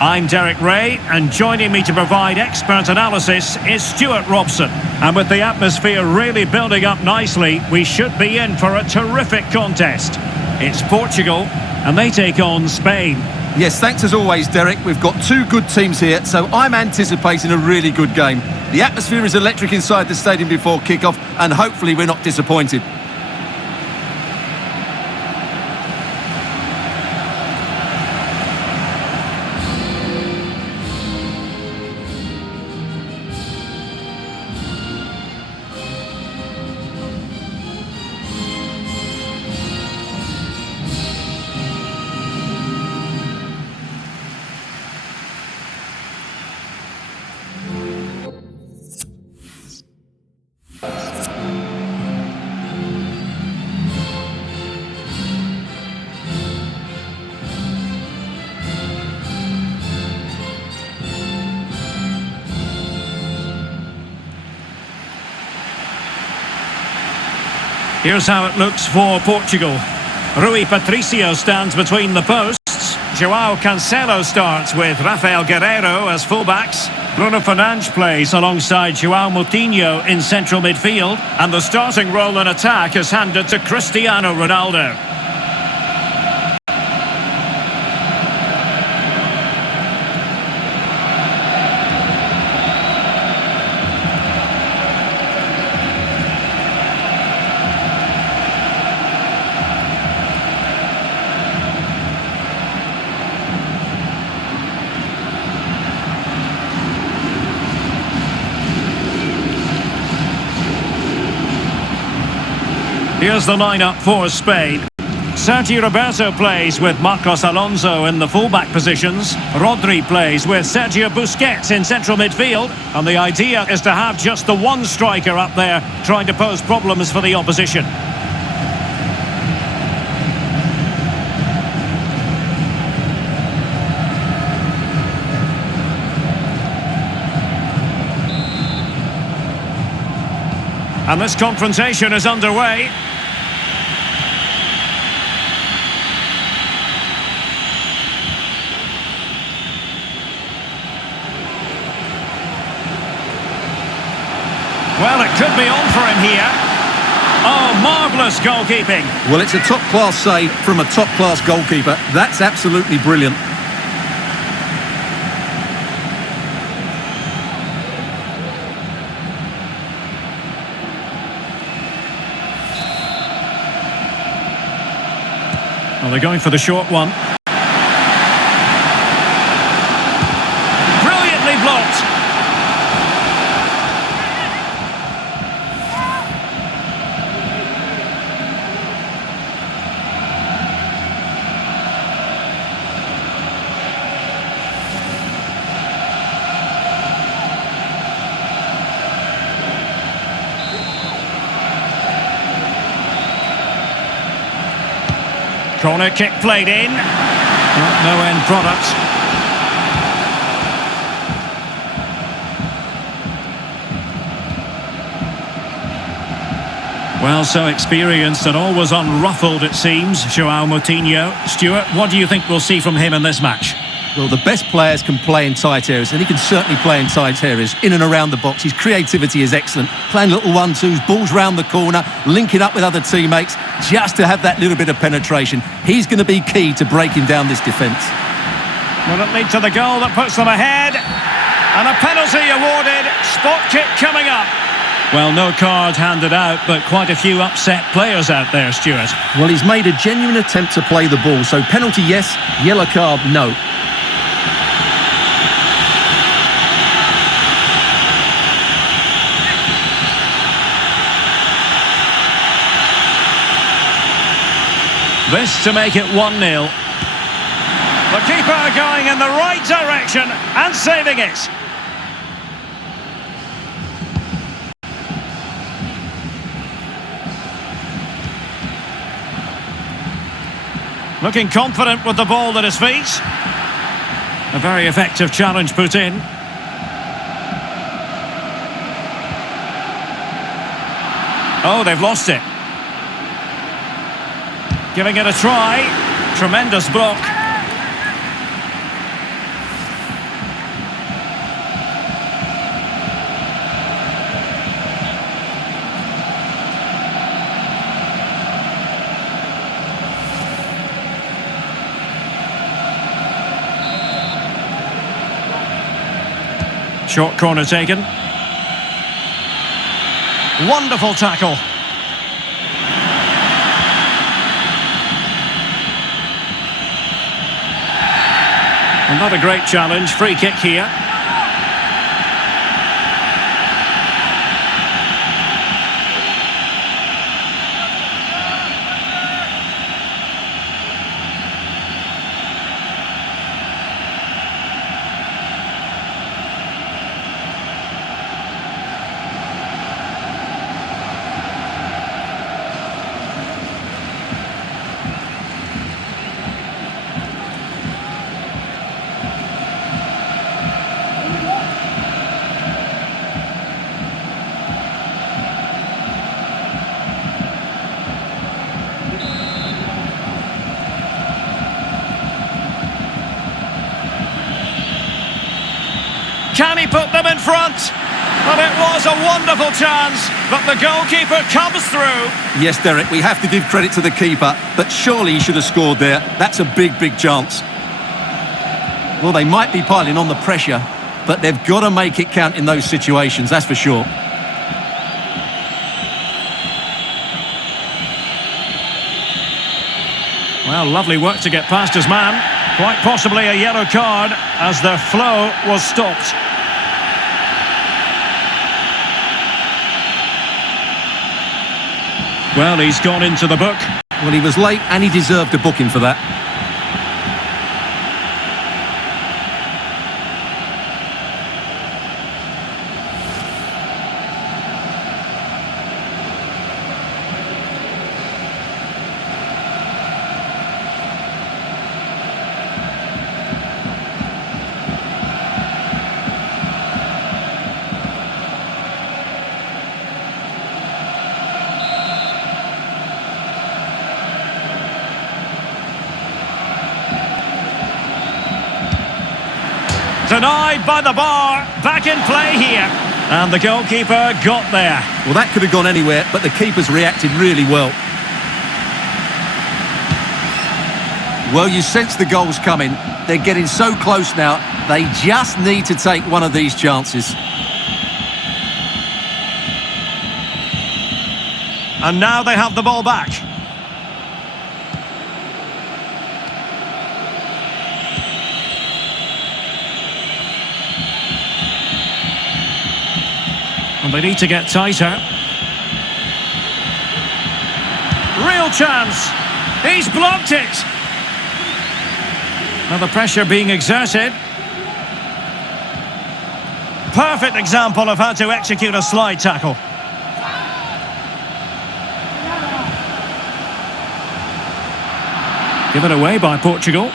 I'm Derek Ray, and joining me to provide expert analysis is Stuart Robson. And with the atmosphere really building up nicely, we should be in for a terrific contest. It's Portugal, and they take on Spain. Yes, thanks as always, Derek. We've got two good teams here, so I'm anticipating a really good game. The atmosphere is electric inside the stadium before kick-off, and hopefully we're not disappointed. Here's how it looks for Portugal. Rui Patricio stands between the posts. João Cancelo starts with Rafael Guerreiro as fullbacks. Bruno Fernandes plays alongside João Moutinho in central midfield. And the starting role in attack is handed to Cristiano Ronaldo. Here's the lineup for Spain. Sergio Roberto plays with Marcos Alonso in the fullback positions. Rodri plays with Sergio Busquets in central midfield. And the idea is to have just the one striker up there trying to pose problems for the opposition. And this confrontation is underway. Well, it could be on for him here. Oh, marvellous goalkeeping. Well, it's a top-class save from a top-class goalkeeper. That's absolutely brilliant. Well, they're going for the short one. Brilliantly blocked. Corner kick played in. No end product. Well, so experienced and always unruffled, it seems, João Moutinho. Stuart, what do you think we'll see from him in this match? Well, the best players can play in tight areas, and he can certainly play in tight areas, in and around the box. His creativity is excellent. Playing little 1-2s, balls round the corner, linking up with other teammates, just to have that little bit of penetration. He's going to be key to breaking down this defence. Will it lead to the goal that puts them ahead? And a penalty awarded. Spot kick coming up. Well, no card handed out, but quite a few upset players out there, Stuart. Well, he's made a genuine attempt to play the ball, so penalty yes, yellow card no. This to make it 1-0. The keeper going in the right direction and saving it. Looking confident with the ball at his feet. A very effective challenge put in. Oh, they've lost it. Giving it a try. Tremendous block. Short corner taken. Wonderful tackle. Another great challenge. Free kick here. Can he put them in front? But it was a wonderful chance, but the goalkeeper comes through. Yes, Derek, we have to give credit to the keeper, but surely he should have scored there. That's a big, big chance. Well, they might be piling on the pressure, but they've got to make it count in those situations, that's for sure. Well, lovely work to get past his man. Quite possibly a yellow card as the flow was stopped. Well, he's gone into the book. Well, he was late and he deserved a booking for that. Denied by the bar, back in play here. And the goalkeeper got there. Well, that could have gone anywhere, but the keeper's reacted really well. Well, you sense the goal's coming. They're getting so close now, they just need to take one of these chances. And now they have the ball back. And they need to get tighter. Real chance. He's blocked it. Now the pressure being exerted. Perfect example of how to execute a slide tackle. Given away by Portugal.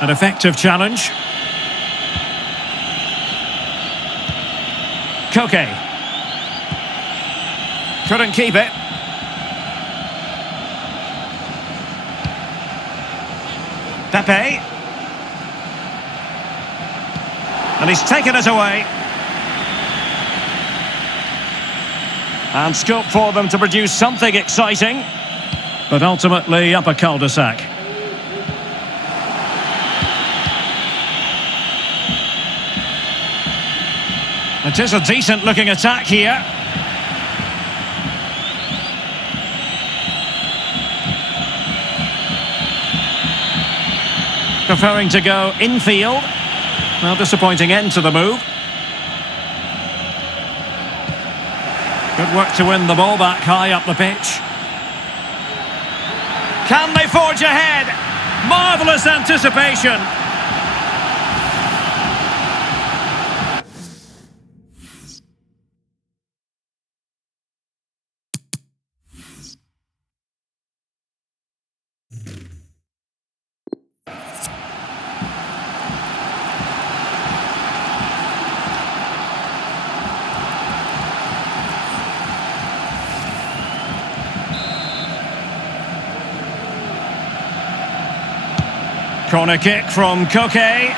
An effective challenge. Koke. Couldn't keep it. Pepe. And he's taken it away. And scope for them to produce something exciting. But ultimately up a cul-de-sac. It is a decent-looking attack here. Preferring to go infield. Well, disappointing end to the move. Good work to win the ball back high up the pitch. Can they forge ahead? Marvellous anticipation. Corner kick from Koke.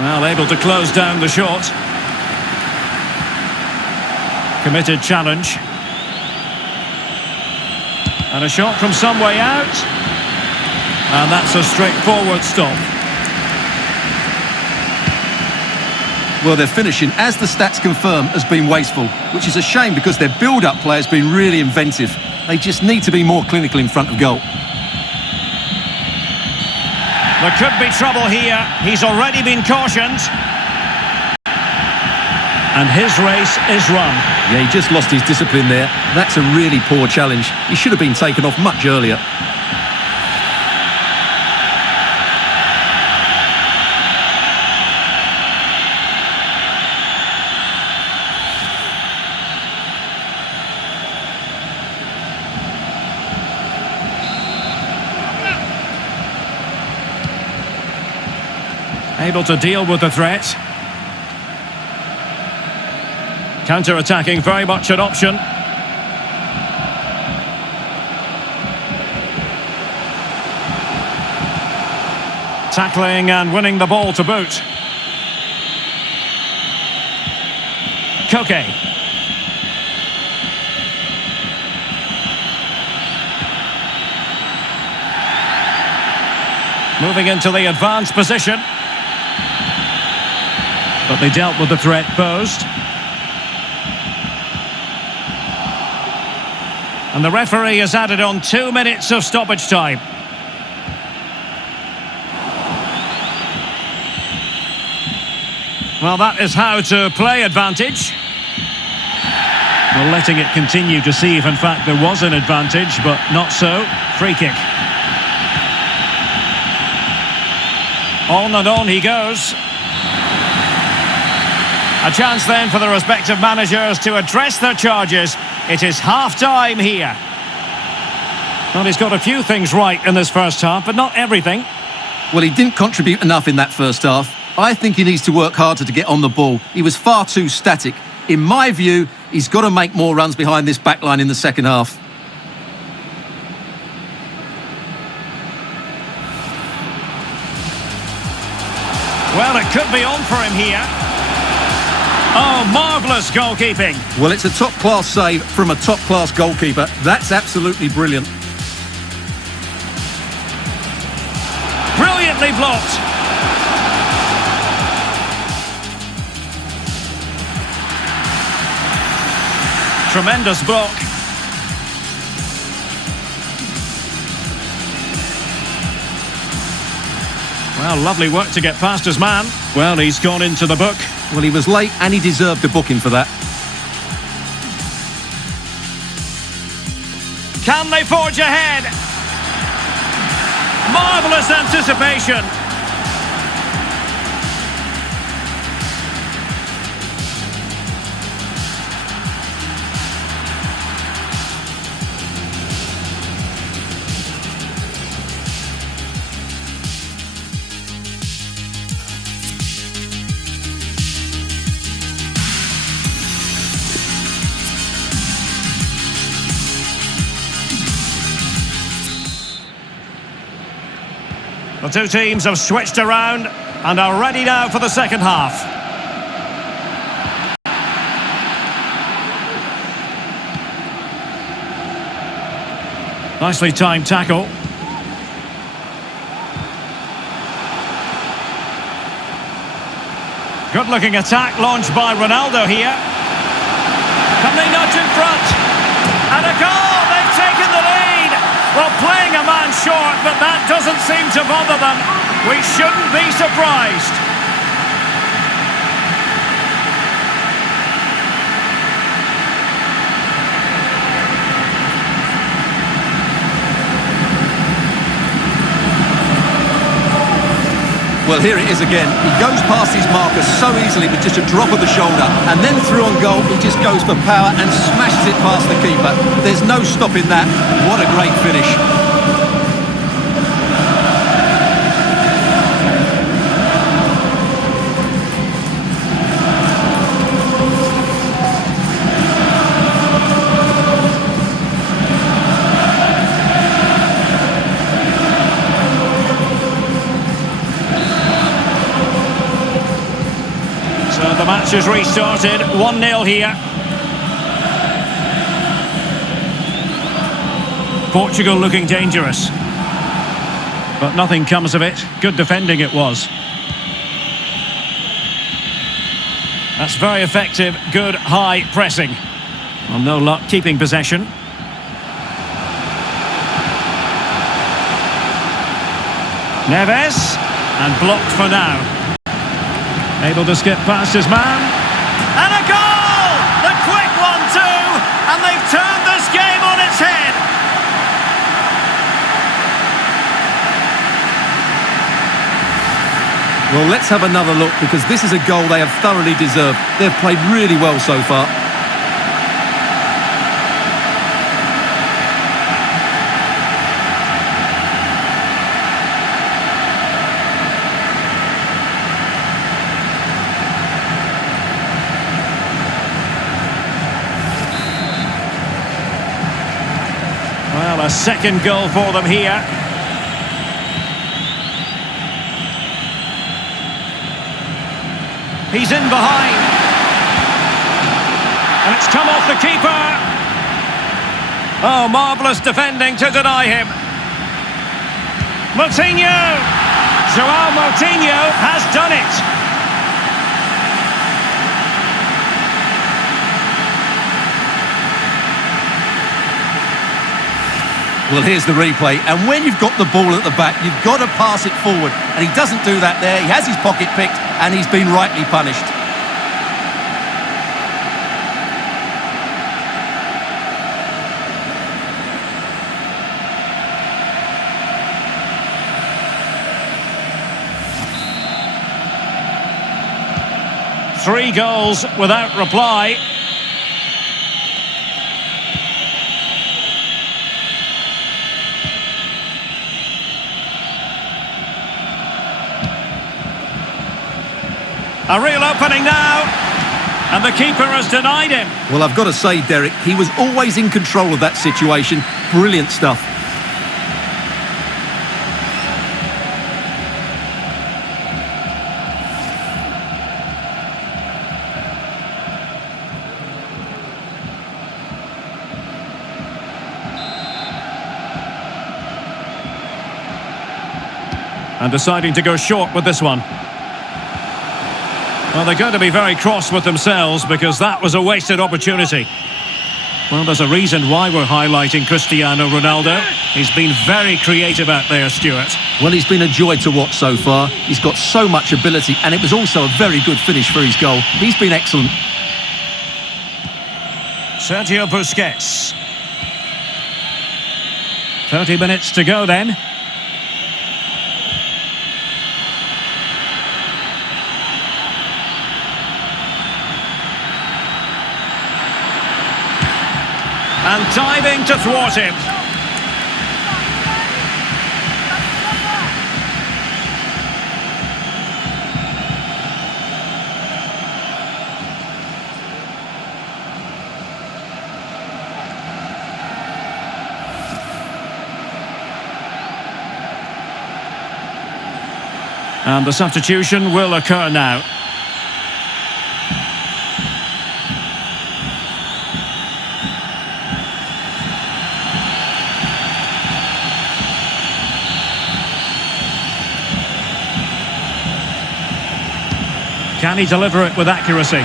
Well, able to close down the shot. Committed challenge. And a shot from some way out. And that's a straightforward stop. Well, their finishing, as the stats confirm, has been wasteful, which is a shame because their build-up play has been really inventive. They just need to be more clinical in front of goal. There could be trouble here. He's already been cautioned. And his race is run. Yeah, he just lost his discipline there. That's a really poor challenge. He should have been taken off much earlier. Able to deal with the threat. Counter-attacking, very much an option. Tackling and winning the ball to boot. Koke. Moving into the advanced position. But they dealt with the threat posed. And the referee has added on 2 minutes of stoppage time. Well, that is how to play advantage. Well, letting it continue to see if in fact there was an advantage, but not so. Free kick. On and on he goes. A chance then for the respective managers to address their charges. It is half-time here. Well, he's got a few things right in this first half, but not everything. Well, he didn't contribute enough in that first half. I think he needs to work harder to get on the ball. He was far too static. In my view, he's got to make more runs behind this backline in the second half. Well, it could be on for him here. Oh, marvellous goalkeeping. Well, it's a top-class save from a top-class goalkeeper. That's absolutely brilliant. Brilliantly blocked. Tremendous block. Well, lovely work to get past his man. Well, he's gone into the book. Well, he was late and he deserved a booking for that. Can they forge ahead? Marvellous anticipation. The two teams have switched around and are ready now for the second half. Nicely timed tackle. Good-looking attack launched by Ronaldo here. Can they nudge in front? And a goal! They've taken the lead! Well, playing a man short, but that doesn't seem to bother them. We shouldn't be surprised. Well, here it is again. He goes past his marker so easily with just a drop of the shoulder. And then through on goal, he just goes for power and smashes it past the keeper. There's no stopping that. What a great finish. The match has restarted, 1-0 here. Portugal looking dangerous. But nothing comes of it. Good defending it was. That's very effective, good high pressing. Well, no luck keeping possession. Neves, and blocked for now. Able to skip past his man. And a goal! The quick one too! And they've turned this game on its head! Well, let's have another look, because this is a goal they have thoroughly deserved. They've played really well so far. Well, a second goal for them here. He's in behind. And it's come off the keeper. Oh, marvellous defending to deny him. Moutinho. João Moutinho has done it. Well, here's the replay, and when you've got the ball at the back, you've got to pass it forward, and he doesn't do that there. He has his pocket picked, and he's been rightly punished. Three goals without reply. A real opening now, and the keeper has denied him. Well, I've got to say, Derek, he was always in control of that situation. Brilliant stuff. And deciding to go short with this one. Well, they're going to be very cross with themselves because that was a wasted opportunity. Well, there's a reason why we're highlighting Cristiano Ronaldo. He's been very creative out there, Stuart. Well, he's been a joy to watch so far. He's got so much ability, and it was also a very good finish for his goal. He's been excellent. Sergio Busquets. 30 minutes to go then. And diving to thwart him. And the substitution will occur now. Can he deliver it with accuracy?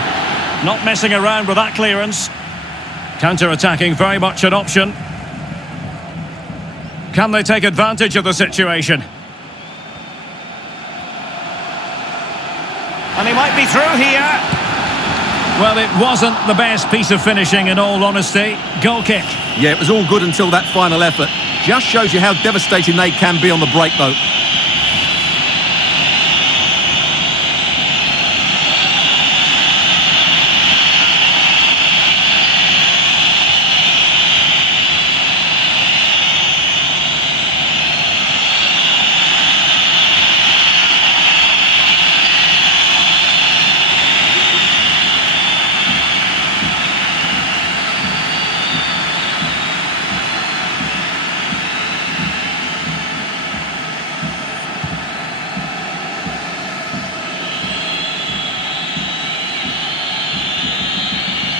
Not messing around with that clearance. Counter-attacking, very much an option. Can they take advantage of the situation? And he might be through here. Well, it wasn't the best piece of finishing, in all honesty. Goal kick. Yeah, it was all good until that final effort. Just shows you how devastating they can be on the break, though.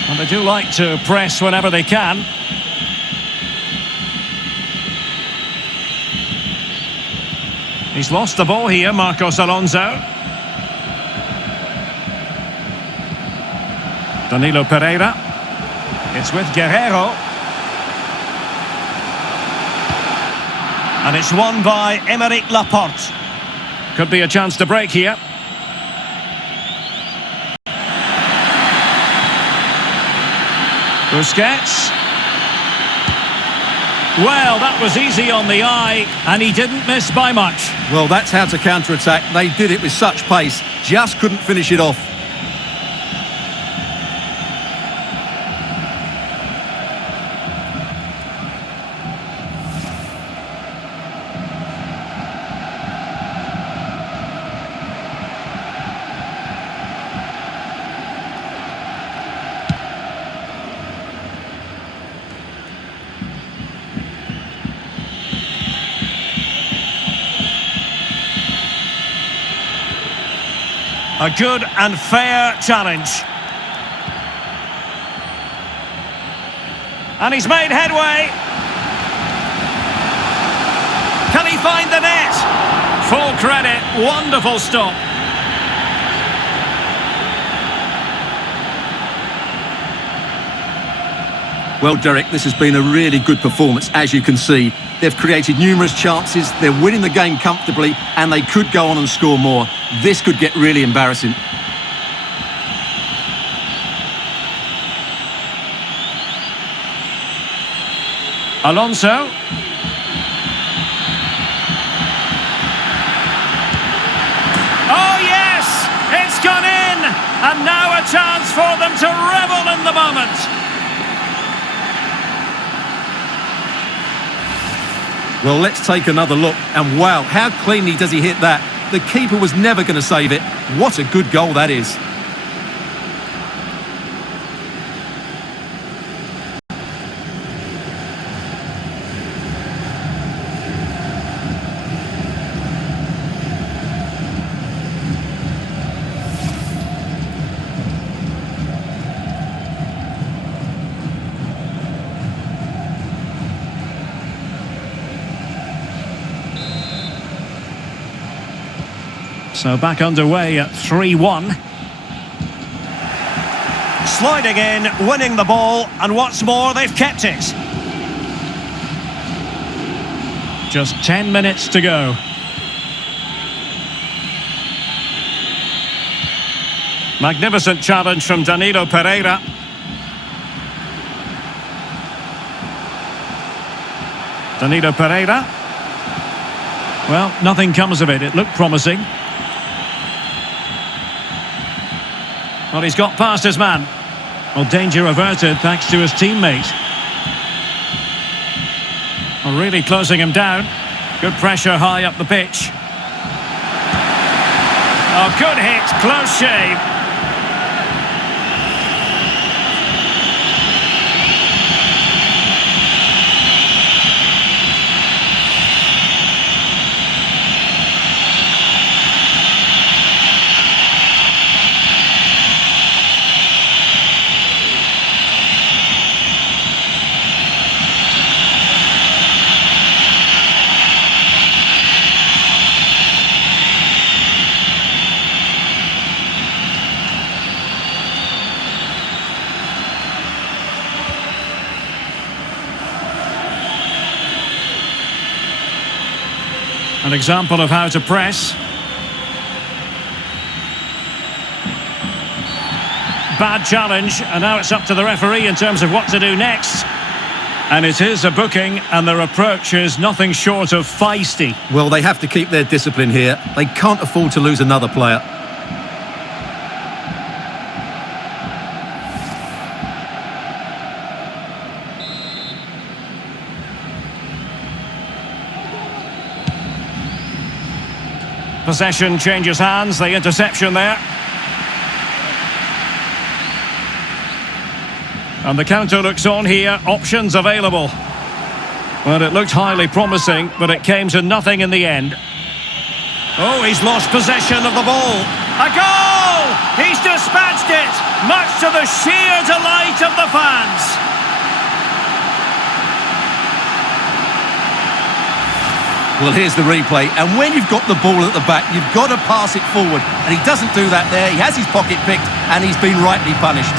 And they do like to press whenever they can. He's lost the ball here, Marcos Alonso. Danilo Pereira. It's with Guerrero. And it's won by Aymeric Laporte. Could be a chance to break here. Busquets. Well, that was easy on the eye, and he didn't miss by much. Well, that's how to counter-attack. They did it with such pace, just couldn't finish it off. A good and fair challenge. And he's made headway. Can he find the net? Full credit, wonderful stop. Well, Derek, this has been a really good performance, as you can see. They've created numerous chances, they're winning the game comfortably, and they could go on and score more. This could get really embarrassing. Alonso. Oh, yes! It's gone in! And now a chance for them to revel in the moment. Well, let's take another look. And wow, how cleanly does he hit that? The keeper was never going to save it. What a good goal that is. So back underway at 3-1. Sliding in, winning the ball, and what's more, they've kept it. Just 10 minutes to go. Magnificent challenge from Danilo Pereira. Danilo Pereira. Well, nothing comes of it. It looked promising. Well, he's got past his man. Well, danger averted thanks to his teammate. Well, really closing him down. Good pressure high up the pitch. Oh, good hit, close shave. An example of how to press. Bad challenge, and now it's up to the referee in terms of what to do next. And it is a booking, and their approach is nothing short of feisty. Well, they have to keep their discipline here. They can't afford to lose another player. Possession changes hands, the interception there. And the counter looks on here, options available. Well, it looked highly promising, but it came to nothing in the end. Oh, he's lost possession of the ball. A goal! He's dispatched it, much to the sheer delight of the fans. Well, here's the replay, and when you've got the ball at the back, you've got to pass it forward, and he doesn't do that there. He has his pocket picked, and he's been rightly punished.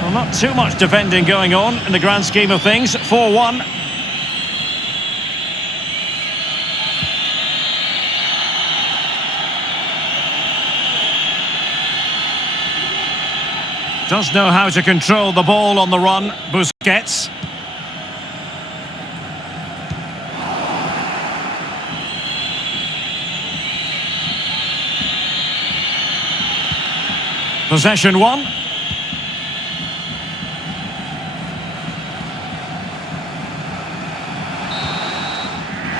Well, not too much defending going on in the grand scheme of things. 4-1. Does know how to control the ball on the run, Busquets. Possession one.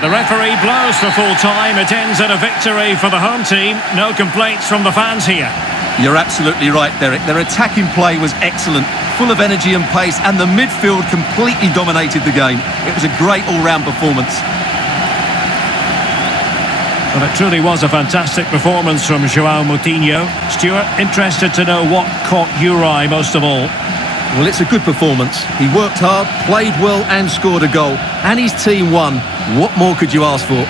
The referee blows for full time. It ends in a victory for the home team. No complaints from the fans here. You're absolutely right, Derek. Their attacking play was excellent, full of energy and pace, and the midfield completely dominated the game. It was a great all-round performance. Well, it truly was a fantastic performance from João Moutinho. Stuart, interested to know what caught your eye most of all. Well, it's a good performance. He worked hard, played well and scored a goal. And his team won. What more could you ask for?